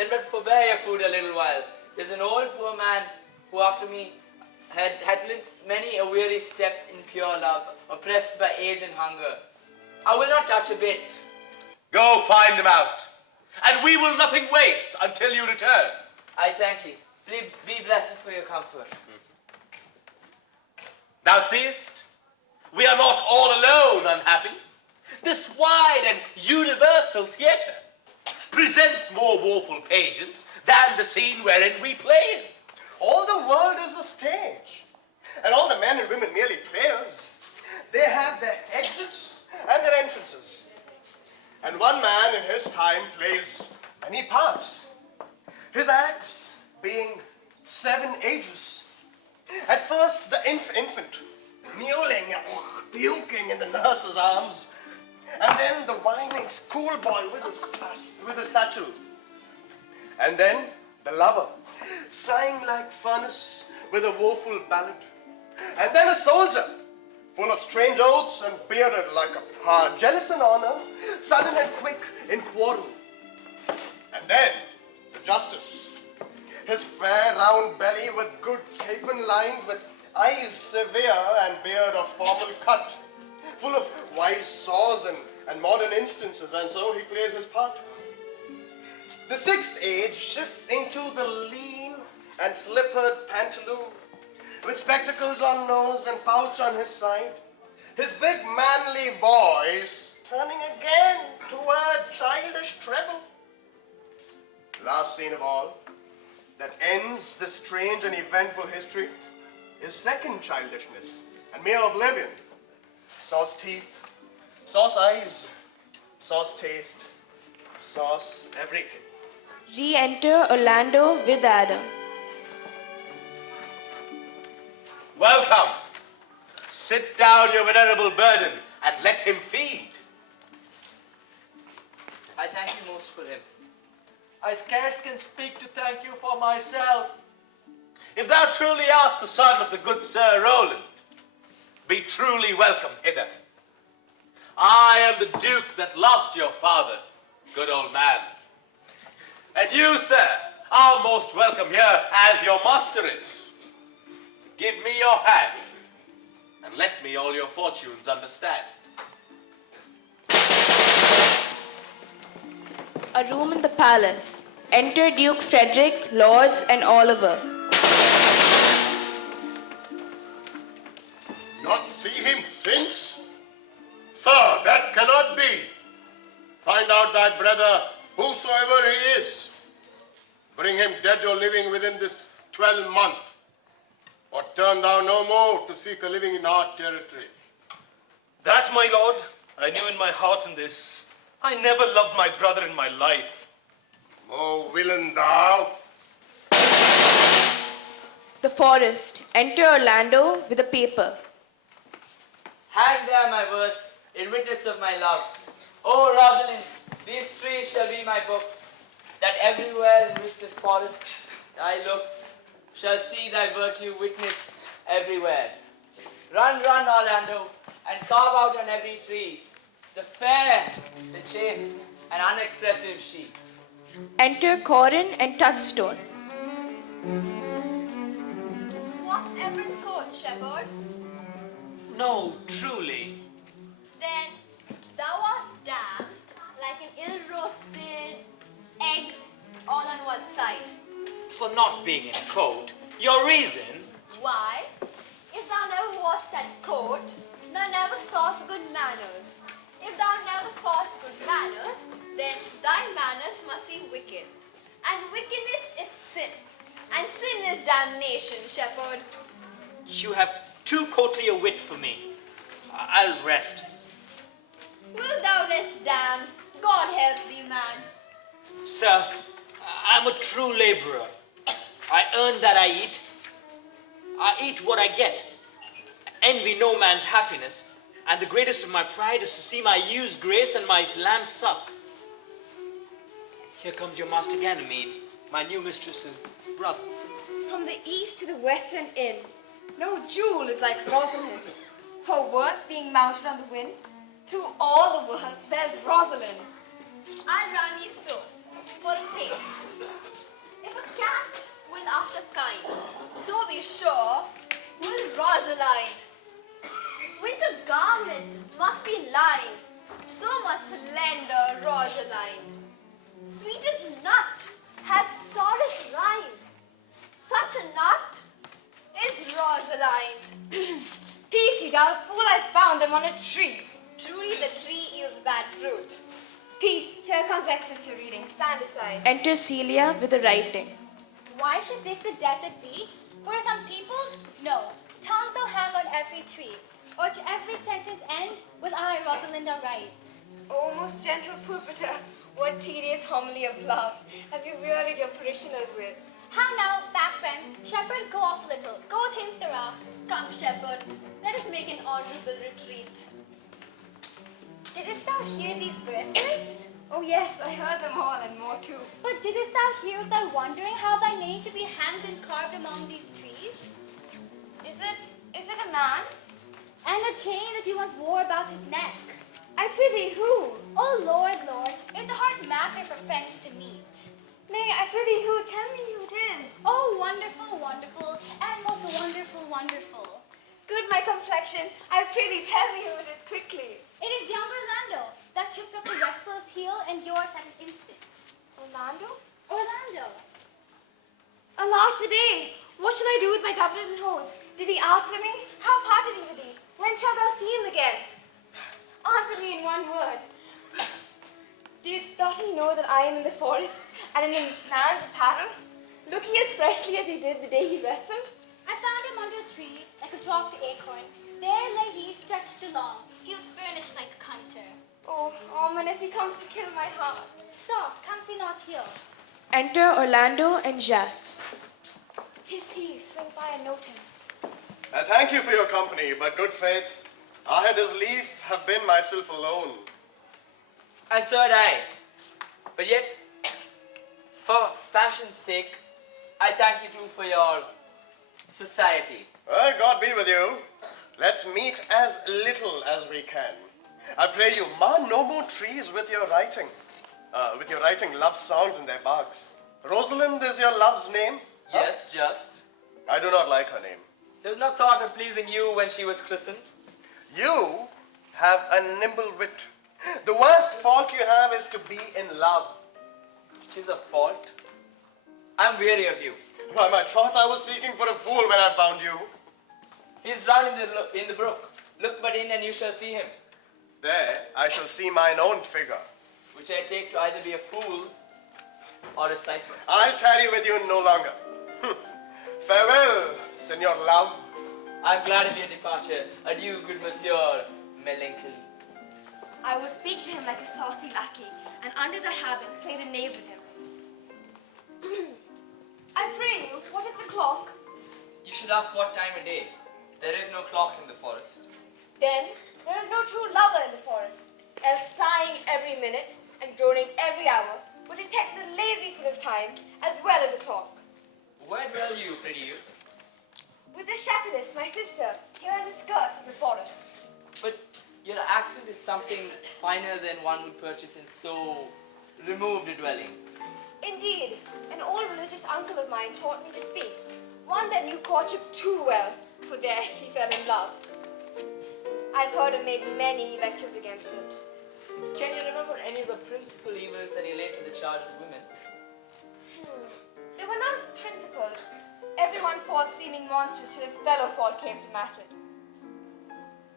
then but forbear your food a little while. There's an old poor man who after me had lived many a weary step in pure love, oppressed by age and hunger. I will not touch a bit. Go find him out, and we will nothing waste until you return. I thank you. Please be blessed for your comfort. Thou seest, we are not all alone unhappy. This wide and universal theatre presents more woeful pageants than the scene wherein we play. All the world is a stage, and all the men and women merely players. They have their exits and their entrances. And one man in his time plays many parts. His acts being 7 ages. At first, the infant, mewling, puking in the nurse's arms, and then the whining schoolboy with a satchel. And then the lover, sighing like furnace with a woeful ballad. And then a soldier, full of strange oaths and bearded like a pard, jealous in honor, sudden and quick in quarrel. And then the justice, his fair round belly with good capon lined, with eyes severe and beard of formal cut, full of wise saws and modern instances, and so he plays his part. The 6th age shifts into the lean and slippered pantaloon, with spectacles on nose and pouch on his side, his big manly voice turning again toward childish treble. Last scene of all, that ends this strange and eventful history, is second childishness and mere oblivion. Sauce teeth, sauce eyes, sauce taste, sauce everything. Re-enter Orlando with Adam. Welcome. Sit down your venerable burden and let him feed. I thank you most for him. I scarce can speak to thank you for myself. If thou truly art the son of the good Sir Roland, be truly welcome hither. I am the Duke that loved your father, good old man. And you, sir, are most welcome here as your master is. So give me your hand, and let me all your fortunes understand. A room in the palace. Enter Duke Frederick, Lords, and Oliver. Not see him since? Sir, that cannot be. Find out thy brother, whosoever he is. Bring him dead or living within this 12 month, or turn thou no more to seek a living in our territory. That, my lord, I knew in my heart in this. I never loved my brother in my life. Oh, villain thou! The forest. Enter Orlando with a paper. Hang there my verse, in witness of my love. O Rosalind, these trees shall be my books, that everywhere in which this forest thy looks shall see thy virtue witnessed everywhere. Run, run, Orlando, and carve out on every tree the fair, the chaste, and unexpressive she. Enter Corin and Touchstone. Was ever in court, shepherd? No, truly. Then thou art damned like an ill-roasted egg all on one side. For not being in court, your reason? Why? If thou never wast at court, thou never sawest good manners. If thou never sawest good manners, then thy manners must be wicked. And wickedness is sin. And sin is damnation, shepherd. You have too courtly a wit for me. I'll rest. Wilt thou rest, damned? God help thee, man. Sir, I'm a true laborer. I earn that I eat. I eat what I get. Envy no man's happiness. And the greatest of my pride is to see my ewes grace and my lambs suck. Here comes your master Ganymede, my new mistress's brother. From the east to the western inn, no jewel is like Rosalind. Her worth being mounted on the wind, through all the world there's Rosalind. I'll run you so, for a taste. be sure, will Rosaline. Winter garments must be lined, so must slender Rosaline. Sweetest nut had sorest rind. Such a nut is Rosaline. Peace, you dull fool, I found them on a tree. Truly the tree yields bad fruit. Peace, here comes my sister reading. Stand aside. Enter Celia with the writing. Why should this the desert be? For some people, no. Tongues will hang on every tree, or to every sentence end will I, Rosalinda, write. Oh, most gentle pulpiter, what tedious homily of love have you wearied your parishioners with? How now, back friends, shepherd, go off a little. Go with him, Sarah. Come, shepherd, let us make an honorable retreat. Didst thou hear these verses? Oh yes, I heard them all and more too. But didst thou hear without wondering how thy name should be hanged and carved among these trees? Is it a man? And a chain that you once wore about his neck. I prithee who? Oh Lord, Lord, is a hard matter for friends to meet. Nay, I prithee who? Tell me who it is. Oh, wonderful, wonderful, and most wonderful, wonderful. Good my complexion, I prithee tell me who it is quickly. It is young Orlando that tripped up the wrestler's heel and yours at an instant. Orlando? Orlando. Alas today, what shall I do with my doublet and hose? Did he ask for me? How parted he with thee? When shalt thou see him again? Answer me in one word. Doth he know that I am in the forest and in the man's apparel? Look he as freshly as he did the day he wrestled? I found him under a tree, like a dropped acorn. There lay he, stretched along. He was furnished like a hunter. Oh, ominous, he comes to kill my heart. Soft, comes he not here? Enter Orlando and Jacques. 'Tis he, slink by and note him. I thank you for your company, but good faith, I had as lief have been myself alone. And so had I. But yet, for fashion's sake, I thank you too for your society. Well, God be with you. Let's meet as little as we can. I pray you, mar no more trees with your writing. Love songs in their barks. Rosalind is your love's name? Yes, just. I do not like her name. There was no thought of pleasing you when she was christened. You have a nimble wit. The worst fault you have is to be in love. Tis a fault. I'm weary of you. By my troth, I was seeking for a fool when I found you. He's drowned in the brook. Look but in and you shall see him, There, I shall see mine own figure. which I take to either be a fool or a cipher. I'll tarry with you no longer. Farewell, Senor Love. I'm glad of your departure. Adieu, good Monsieur Melancholy. I will speak to him like a saucy lackey, and under that habit play the knave with him. I pray you, what is the clock? You should ask what time of day. There is no clock in the forest. Then there is no true lover in the forest, else sighing every minute and groaning every hour would detect the lazy foot of time as well as a clock. Where dwell you, pretty youth? With the shepherdess, my sister, here in the skirts of the forest. But your accent is something finer than one would purchase in so removed a dwelling. Indeed, an old religious uncle of mine taught me to speak, one that knew courtship too well, for there he fell in love. I've heard him made many lectures against it. Can you remember any of the principal evils that he laid to the charge of women? They were none principled. Everyone false seeming monstrous till his fellow fall came to match it.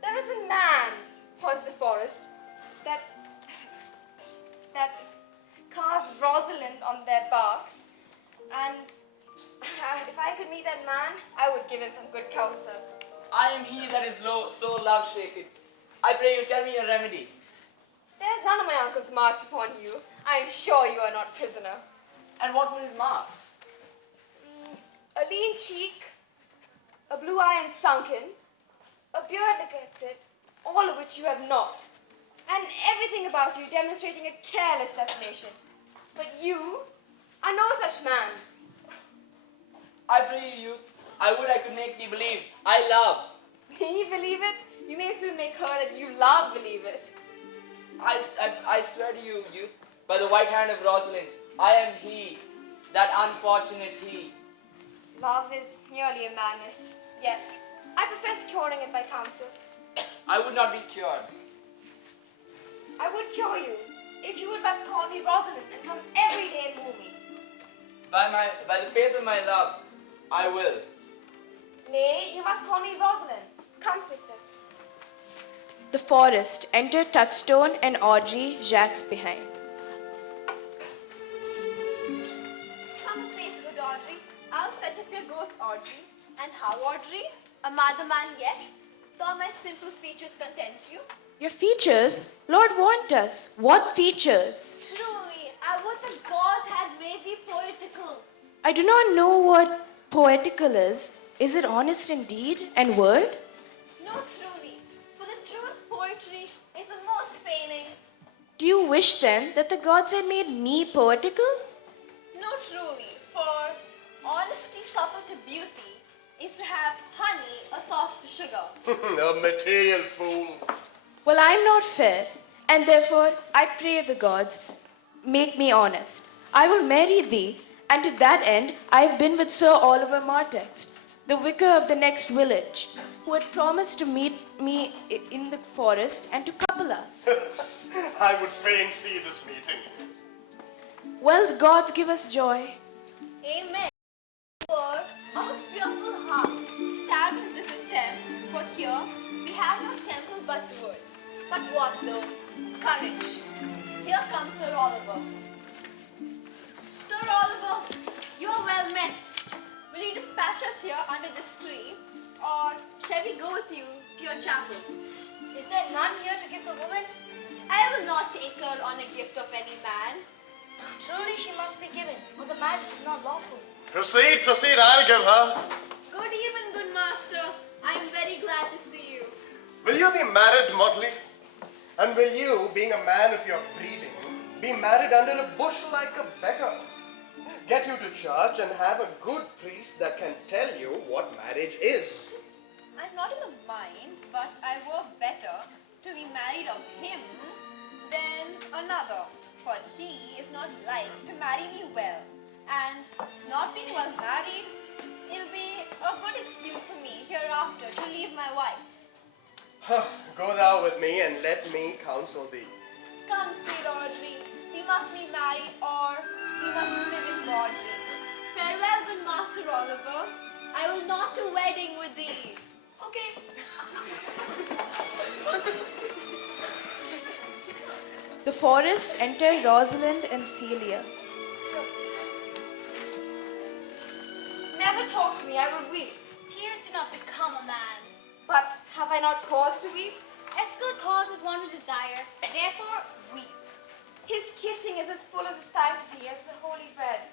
There was a man, once a forest, that carved Rosalind on their barks, and if I could meet that man, I would give him some good counsel. I am he that is so love shaken. I pray you tell me a remedy. There is none of my uncle's marks upon you. I am sure you are not prisoner. And what were his marks? A lean cheek, a blue eye and sunken, a beard neglected, all of which you have not, and everything about you demonstrating a careless destination. But you are no such man. I pray you, I would I could make thee believe. I love. Me believe it? You may soon make her that you love believe it. I swear to you, youth, by the white hand of Rosalind, I am he, that unfortunate he. Love is merely a madness. Yet, I profess curing it by counsel. I would not be cured. I would cure you if you would but call me Rosalind and come every day and woo me. By the faith of my love, I will. Nay, you must call me Rosalind. Come, sister. The forest. Enter Touchstone and Audrey, Jacques behind. Come with me, good Audrey. I'll fetch up your goats, Audrey. And how, Audrey? A madder man yet? Though my simple features content you? Your features? Lord want us. What features? Truly, I would the gods had made thee poetical. I do not know what poetical is. Is it honest in deed and word? No, truly, for the truest poetry is the most feigning. Do you wish then that the gods had made me poetical? No, truly, for honesty coupled to beauty is to have honey a sauce to sugar. A material fool. Well, I am not fair, and therefore I pray the gods, make me honest. I will marry thee, and to that end I have been with Sir Oliver Martex, the vicar of the next village, who had promised to meet me in the forest and to couple us. I would fain see this meeting. Well, the gods give us joy. Amen. Word of a fearful heart, stand in this attempt, for here we have no temple but wood. But what though? Courage. Here comes Sir Oliver. Sir Oliver, you are well met. Will you dispatch us here under this tree, or shall we go with you to your chapel? Is there none here to give the woman? I will not take her on a gift of any man. Truly she must be given, or the marriage is not lawful. Proceed, proceed, I'll give her. Good even, good master. I am very glad to see you. Will you be married, Motley? And will you, being a man of your breeding, be married under a bush like a beggar? Get you to church and have a good priest that can tell you what marriage is. I'm not in the mind, but I were better to be married of him than another, for he is not like to marry me well, and not being well married, it'll be a good excuse for me hereafter to leave my wife. Go thou with me and let me counsel thee. Come, sweet Audrey, we must be married or we must live in Audrey. Farewell, good Master Oliver. I will not to wedding with thee. Okay. The forest. Enter Rosalind and Celia. Never talk to me, I will weep. Tears do not become a man. But have I not cause to weep? As good cause as one would desire, therefore weep. His kissing is as full of sanctity as the holy bread.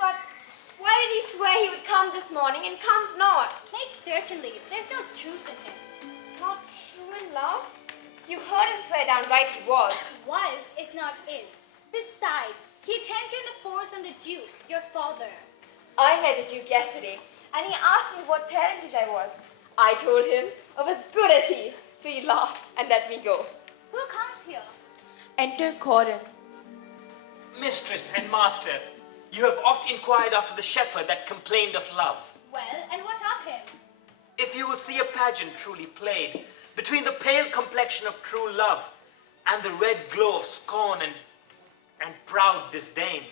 But why did he swear he would come this morning and comes not? Nay, certainly, there's no truth in him. Not true in love? You heard him swear downright he was. Was is not is. Besides, he attends you in the forest on the Duke, your father. I met the Duke yesterday, and he asked me what parentage I was. I told him I was good as he, so he laughed and let me go. Who comes here? Enter Corin. Mistress and master, you have oft inquired after the shepherd that complained of love. Well, and what of him? If you would see a pageant truly played between the pale complexion of true love and the red glow of scorn and proud disdain.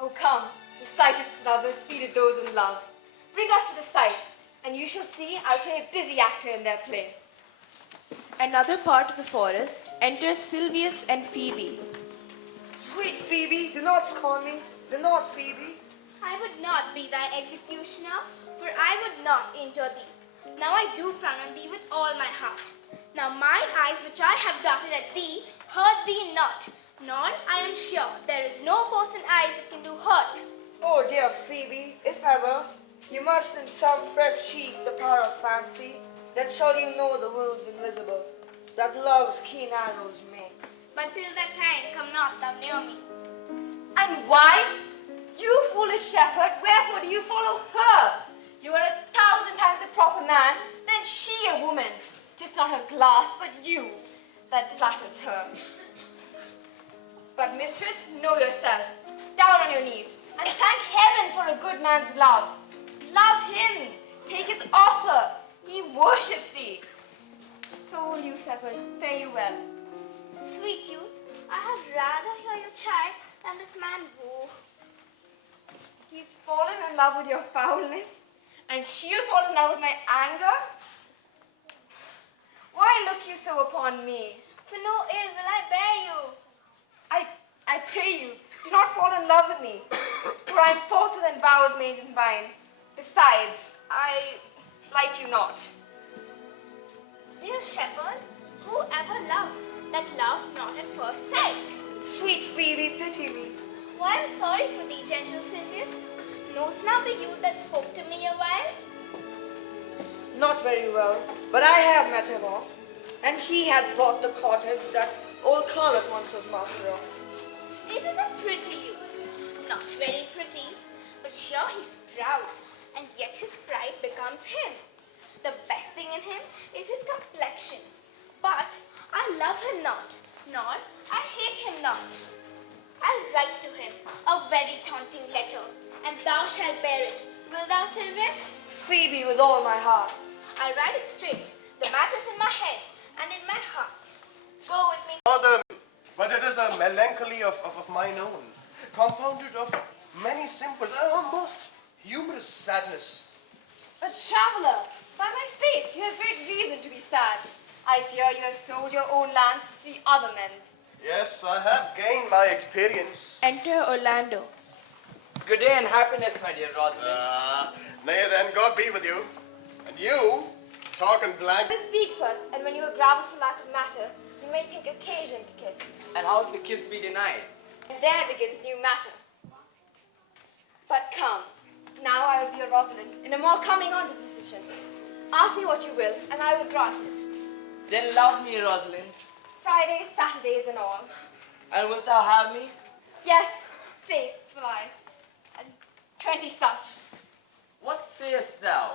Oh come, the sight of lovers feedeth those in love. Bring us to the sight, and you shall see I'll play a busy actor in their play. Another part of the forest. Enter Silvius and Phoebe. Sweet Phoebe, do not scorn me. Do not, Phoebe. I would not be thy executioner, for I would not injure thee. Now I do frown on thee with all my heart. Now mine eyes which I have darted at thee hurt thee not, nor I am sure there is no force in eyes that can do hurt. Oh dear Phoebe, if ever you must in some fresh sheath the power of fancy, then shall you know the wounds invisible that love's keen arrows make. But till that time come not thou near me. And why? You foolish shepherd, wherefore do you follow her? You are 1,000 times a proper man, then she a woman. 'Tis not her glass, but you that flatters her. But mistress, know yourself. Down on your knees, and thank heaven for a good man's love. Love him. Take his offer. He worships thee. So will you, shepherd. Fare you well. Sweet youth, I had rather hear you chide than this man woo. He's fallen in love with your foulness, and she'll fall in love with my anger. Why look you so upon me? For no ill will I bear you. I pray you, do not fall in love with me, for I am falser than vows made in wine. Besides, I like you not. Dear shepherd, who ever loved that loved not at first sight? Sweet Phoebe, pity me. Why, I'm sorry for thee, gentle Sylvius. Knowst thou the youth that spoke to me a while? Not very well, but I have met him off, and he had bought the cottage that old Carlet once was master of. It is a pretty youth. Not very pretty, but sure he's proud, and yet his pride becomes him. The best thing in him is his complexion. But I love him not, nor I hate him not. I'll write to him a very taunting letter, and thou shalt bear it. Will thou, Sylvius? Phoebe, with all my heart. I'll write it straight. The matter's in my head and in my heart. Go with me. Father, but it is a melancholy of mine own, compounded of many simples, a most humorous sadness. But traveler, by my faith, you have great reason to be sad. I fear you have sold your own lands to see other men's. Yes, I have gained my experience. Enter Orlando. Good day and happiness, my dear Rosalind. Nay then, God be with you. And you, talk and blank. Let us speak first, and when you are gravel for lack of matter, you may take occasion to kiss. And how if the kiss be denied? And there begins new matter. But come, now I will be a Rosalind, in a more coming on disposition. Ask me what you will, and I will grant it. Then love me, Rosalind. Fridays, Saturdays, and all. And wilt thou have me? Yes, faith will I. And 20 such. What sayest thou?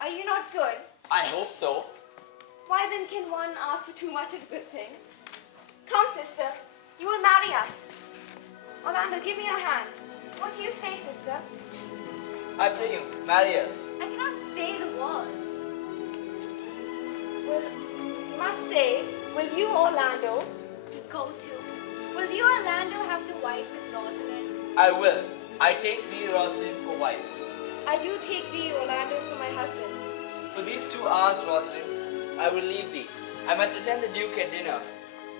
Are you not good? I hope so. Why then can one ask for too much of a good thing? Come, sister, you will marry us. Orlando, give me your hand. What do you say, sister? I pray you, marry us. I cannot say the words. You must say, will you, Orlando? Go to. Will you, Orlando, have to wife Miss Rosalind? I will. I take thee, Rosalind, for wife. I do take thee, Orlando, for my husband. For these 2 hours, Rosalind, I will leave thee. I must attend the Duke at dinner.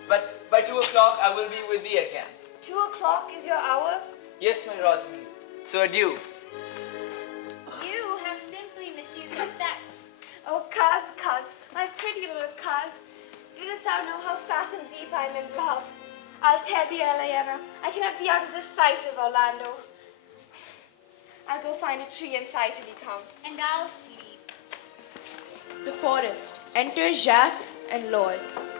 But by 2 o'clock, I will be with thee again. 2 o'clock is your hour? Yes, my Rosalind. So adieu. You have simply misused your sex. Oh, Cuz, my pretty little Cuz. Didst thou know how fast and deep I am in love? I'll tell thee, Eliana, I cannot be out of the sight of Orlando. I'll go find a tree and silently come. And I'll sleep. The forest. Enter Jacques and Lords.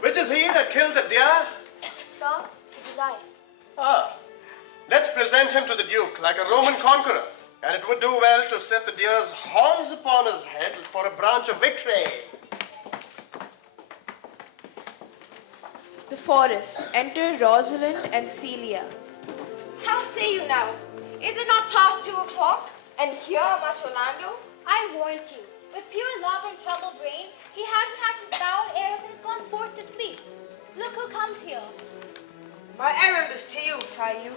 Which is he that killed the deer? Sir, it is I. Let's present him to the Duke like a Roman conqueror. And it would do well to set the deer's horns upon his head for a branch of victory. The forest. Enter Rosalind and Celia. How say you now? Is it not past 2 o'clock? And here much Orlando? I warned you. With pure love and troubled brain, he hadn't cast his bowed airs and has gone forth to sleep. Look who comes here. My errand is to you, Fayu.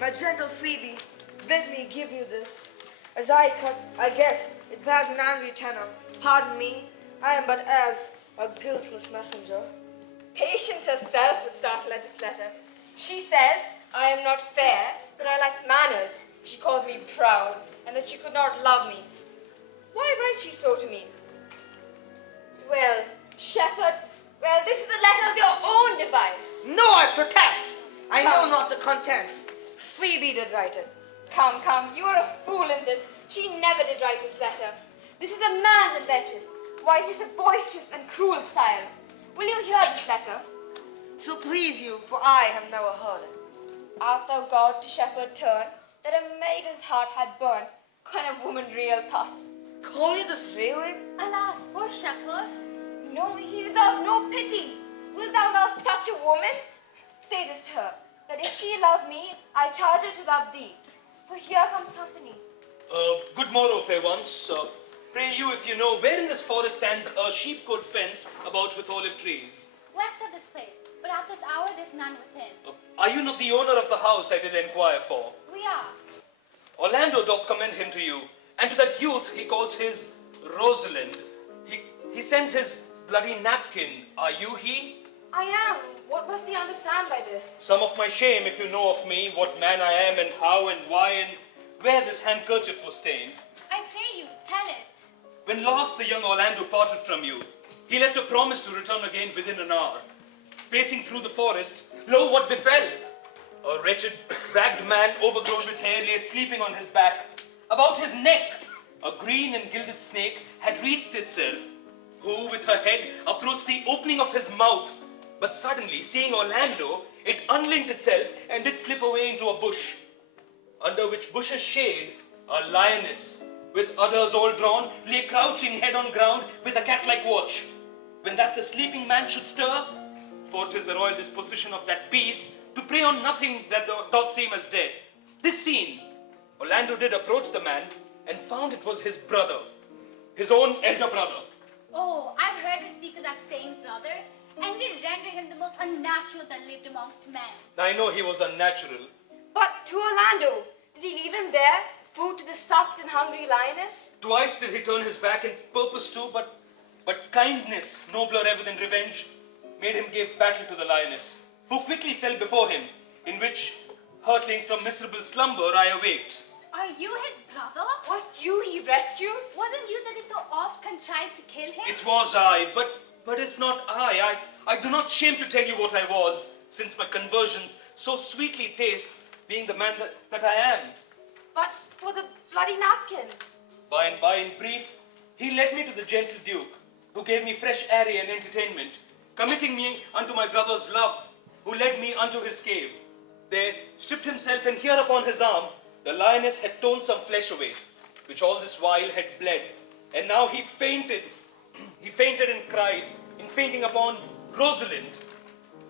My gentle Phoebe, bid me give you this. As I cut, I guess it bears an angry tenor. Pardon me, I am but as a guiltless messenger. Patience herself would startle at this letter. She says, I am not fair, that I lack manners. She calls me proud, and that she could not love me. Why writes she so to me? Well, shepherd, this is a letter of your own device. No, I protest. I know not the contents. Phoebe did write it. Come, you are a fool in this. She never did write this letter. This is a man's invention. Why, it is a boisterous and cruel style. Will you hear this letter? So please you, for I have never heard it. Art thou God to shepherd turn, that a maiden's heart had burned? Can a woman rail thus? Call you this railing? Alas, poor shepherd. No, he deserves no pity. Wilt thou love such a woman? Say this to her, that if she love me, I charge her to love thee. For here comes company. Good morrow, fair ones. Pray you, if you know, where in this forest stands a sheepcote fenced about with olive trees? West of this place, but at this hour there's none within. Are you not the owner of the house I did inquire for? We are. Orlando doth commend him to you, and to that youth he calls his Rosalind. He sends his bloody napkin. Are you he? I am. What must we understand by this? Some of my shame, if you know of me, what man I am, and how and why and where this handkerchief was stained. I pray you, tell it. When last the young Orlando parted from you, he left a promise to return again within an hour. Pacing through the forest, lo, what befell? A wretched, ragged man, overgrown with hair, lay sleeping on his back. About his neck, a green and gilded snake had wreathed itself, who, with her head, approached the opening of his mouth. But suddenly, seeing Orlando, it unlinked itself and did slip away into a bush, under which bush's shade, a lioness, with udders all drawn, lay crouching head on ground with a cat-like watch. When that the sleeping man should stir, for 'tis the royal disposition of that beast to prey on nothing that doth seem as dead. This seen, Orlando did approach the man and found it was his brother, his own elder brother. Oh, I've heard you speak of that same brother, and did render him the most unnatural that lived amongst men. I know he was unnatural. But to Orlando, did he leave him there, food to the stuffed and hungry lioness? Twice did he turn his back in purpose to, but kindness, nobler ever than revenge, made him give battle to the lioness, who quickly fell before him, in which, hurtling from miserable slumber, I awaked. Are you his brother? Was't you he rescued? Wasn't you that he so oft contrived to kill him? It was I, but it's not I. I do not shame to tell you what I was, since my conversions so sweetly tastes, being the man that I am. But for the bloody napkin. By and by, in brief, he led me to the gentle Duke, who gave me fresh array and entertainment, committing me unto my brother's love, who led me unto his cave. There stripped himself, and here upon his arm, the lioness had torn some flesh away, which all this while had bled. And now he fainted. He fainted and cried, in fainting upon Rosalind.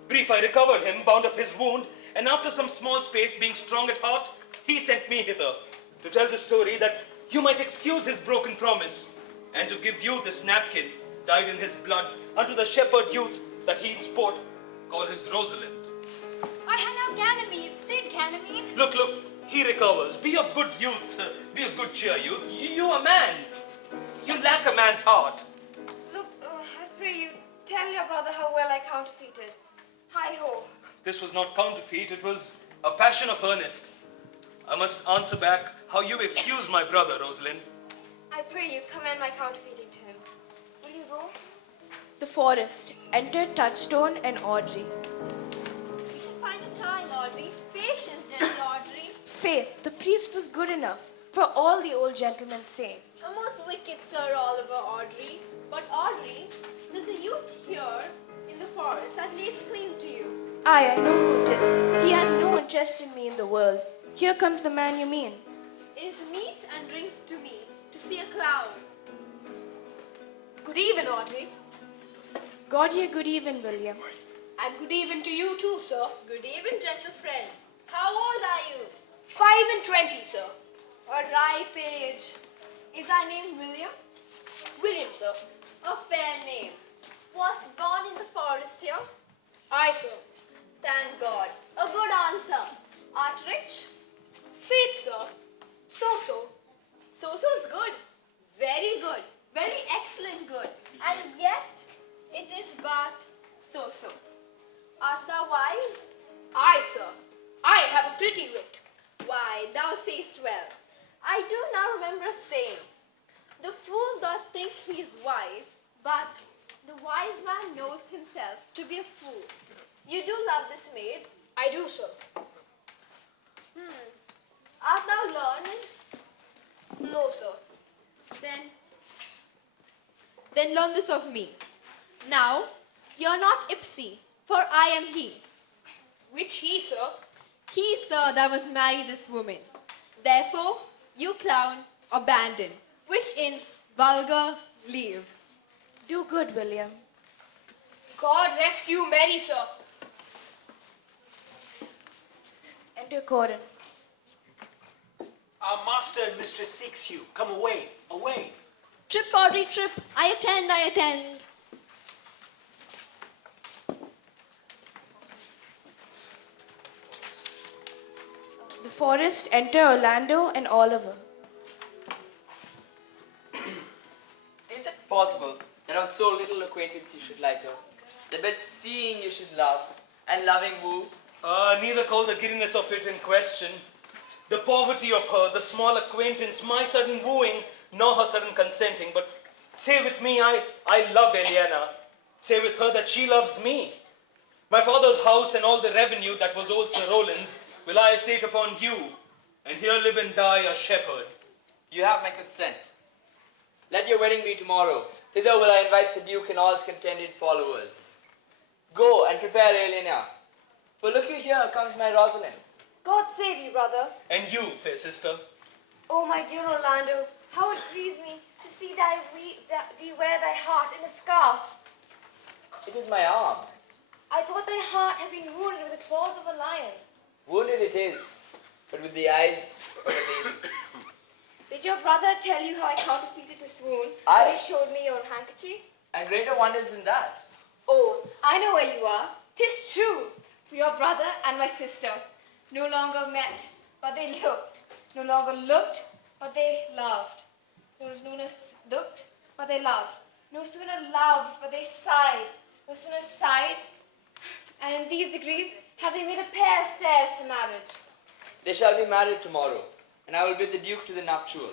Brief, I recovered him, bound up his wound, and after some small space, being strong at heart, he sent me hither to tell the story that you might excuse his broken promise, and to give you this napkin, dyed in his blood, unto the shepherd youth that he in sport call his Rosalind. I had now Ganymede, Saint Ganymede. Look, he recovers. Be of good youth, be of good cheer, youth. You a man. You lack a man's heart. Look, I pray you, tell your brother how well I counterfeited. Hi-ho. This was not counterfeit, it was a passion of earnest. I must answer back how you excuse my brother, Rosalind. I pray you, commend my counterfeiting to him. Will you go? The forest. Enter Touchstone and Audrey. We shall find a time, Audrey. Patience, gentle Audrey. Faith, the priest was good enough, for all the old gentlemen say. A most wicked Sir Oliver, Audrey. But Audrey, there's a youth here in the forest that lays claim to you. Aye, I know who it is. He had no interest in me in the world. Here comes the man you mean. It is meat and drink to me to see a cloud. Good even, Audrey. God ye good even, William. And good even to you too, sir. Good even, gentle friend. How old are you? 25, sir. A ripe age. Is thy name William? William, sir. A fair name. Was born in the forest here? Aye, sir. Thank God. A good answer. Art rich? Faith, sir. So-so. So-so is good. Very good. Very excellent good. And yet, it is but so-so. Art thou wise? Aye, sir. I have a pretty wit. Why, thou sayest well. I do now remember saying, the fool doth think he is wise, but the wise man knows himself to be a fool. You do love this maid? I do, sir. Art thou learned? No, sir. Then learn this of me. Now, you're not Ipsy, for I am he. Which he, sir? He, sir, that was marry this woman. Therefore, you clown, abandon, which in vulgar leave. Do good, William. God rest you merry, sir. Enter Corin. Our master and mistress seeks you. Come away, away. Trip, Audrey, trip. I attend, I attend. The forest enter Orlando and Oliver. Is it possible that on so little acquaintance you should like her? That by seeing you should love, and loving woo? Neither call the giddiness of it in question. The poverty of her, the small acquaintance, my sudden wooing, nor her sudden consenting. But say with me, I love Eliana. Say with her that she loves me. My father's house and all the revenue that was old Sir Rowland's will I estate upon you, and here live and die a shepherd. You have my consent. Let your wedding be tomorrow. Thither will I invite the Duke and all his contented followers. Go and prepare Eliana. For look you, here comes my Rosalind. God save you, brother. And you, fair sister. Oh, my dear Orlando, how it please me to see thee wear thy heart in a scarf. It is my arm. I thought thy heart had been wounded with the claws of a lion. Wounded it is, but with the eyes of a lady. Did your brother tell you how I counterfeited to swoon I- when he showed me your handkerchief? And greater wonders than that. Oh, I know where you are. 'Tis true. For your brother and my sister no longer met, but they looked. No longer looked, but they loved. No sooner looked, but they loved. No sooner loved, but they sighed. No sooner sighed, and in these degrees have they made a pair of stairs to marriage. They shall be married tomorrow, and I will bid the Duke to the nuptial.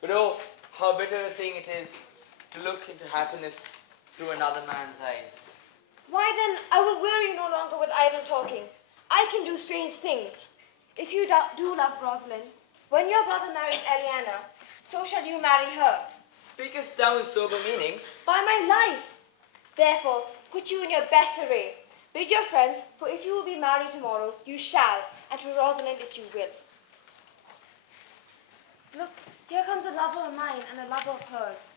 But oh, how bitter a thing it is to look into happiness through another man's eyes. Why then, I will weary you no longer with idle talking. I can do strange things. If you do love Rosalind, when your brother marries Eliana, so shall you marry her. Speakest thou in sober meanings? By my life. Therefore, put you in your best array. Bid your friends, for if you will be married tomorrow, you shall, and to Rosalind if you will. Look, here comes a lover of mine and a lover of hers.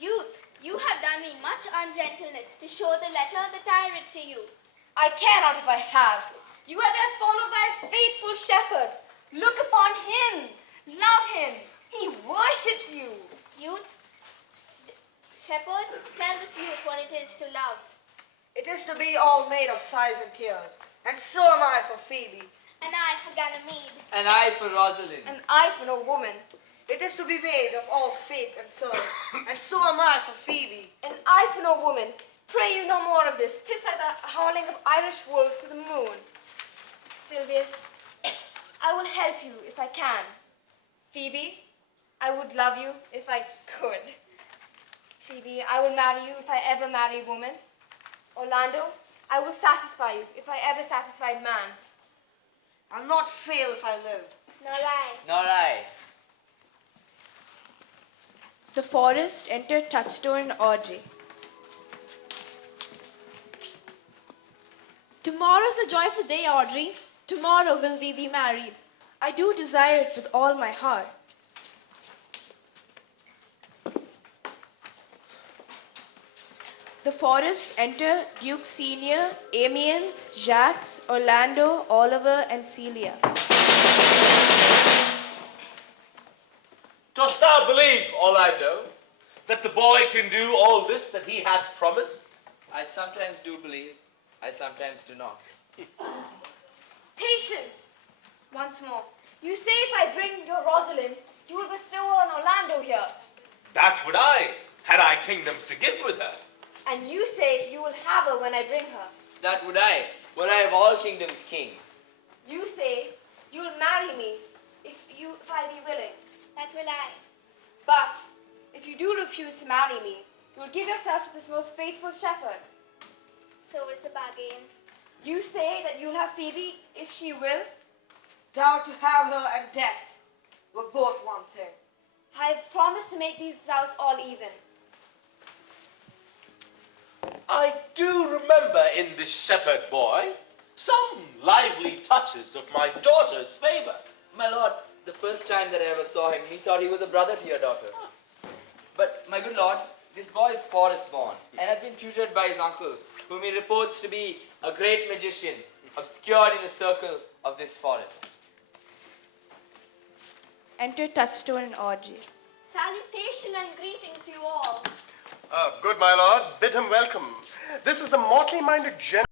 Youth, you have done me much ungentleness to show the letter that I writ to you. I care not if I have. You are there followed by a faithful shepherd. Look upon him. Love him. He worships you. Youth, shepherd, tell this youth what it is to love. It is to be all made of sighs and tears, and so am I for Phoebe. And I for Ganymede. And I for Rosalind. And I for no woman. It is to be made of all faith and service, and so am I for Phoebe. And I for no woman. Pray you no more of this. 'Tis like the howling of Irish wolves to the moon. Silvius, I will help you if I can. Phoebe, I would love you if I could. Phoebe, I will marry you if I ever marry a woman. Orlando, I will satisfy you if I ever satisfied man. I'll not fail if I live. Nor I. Nor I. The forest enter Touchstone and Audrey. Tomorrow's a joyful day, Audrey. Tomorrow will we be married. I do desire it with all my heart. The forest enter Duke Senior, Amiens, Jacques, Orlando, Oliver, and Celia. Dost thou believe, Orlando, that the boy can do all this that he hath promised? I sometimes do believe, I sometimes do not. Patience! Once more. You say if I bring your Rosalind, you will bestow on Orlando here. That would I, had I kingdoms to give with her. And you say you will have her when I bring her. That would I, were I of all kingdoms king. You say you will marry me if I be willing. That will I. But if you do refuse to marry me, you will give yourself to this most faithful shepherd. So is the bargain. You say that you'll have Phoebe if she will. Thou to have her and death were both one thing. I have promised to make these doubts all even. I do remember in this shepherd boy some lively touches of my daughter's favor. My lord, the first time that I ever saw him, he thought he was a brother to your daughter. But, my good lord, this boy is forest born and has been tutored by his uncle, whom he reports to be a great magician, obscured in the circle of this forest. Enter Touchstone and Audrey. Salutation and greeting to you all. Good, my lord. Bid him welcome. This is the mortally minded gentleman.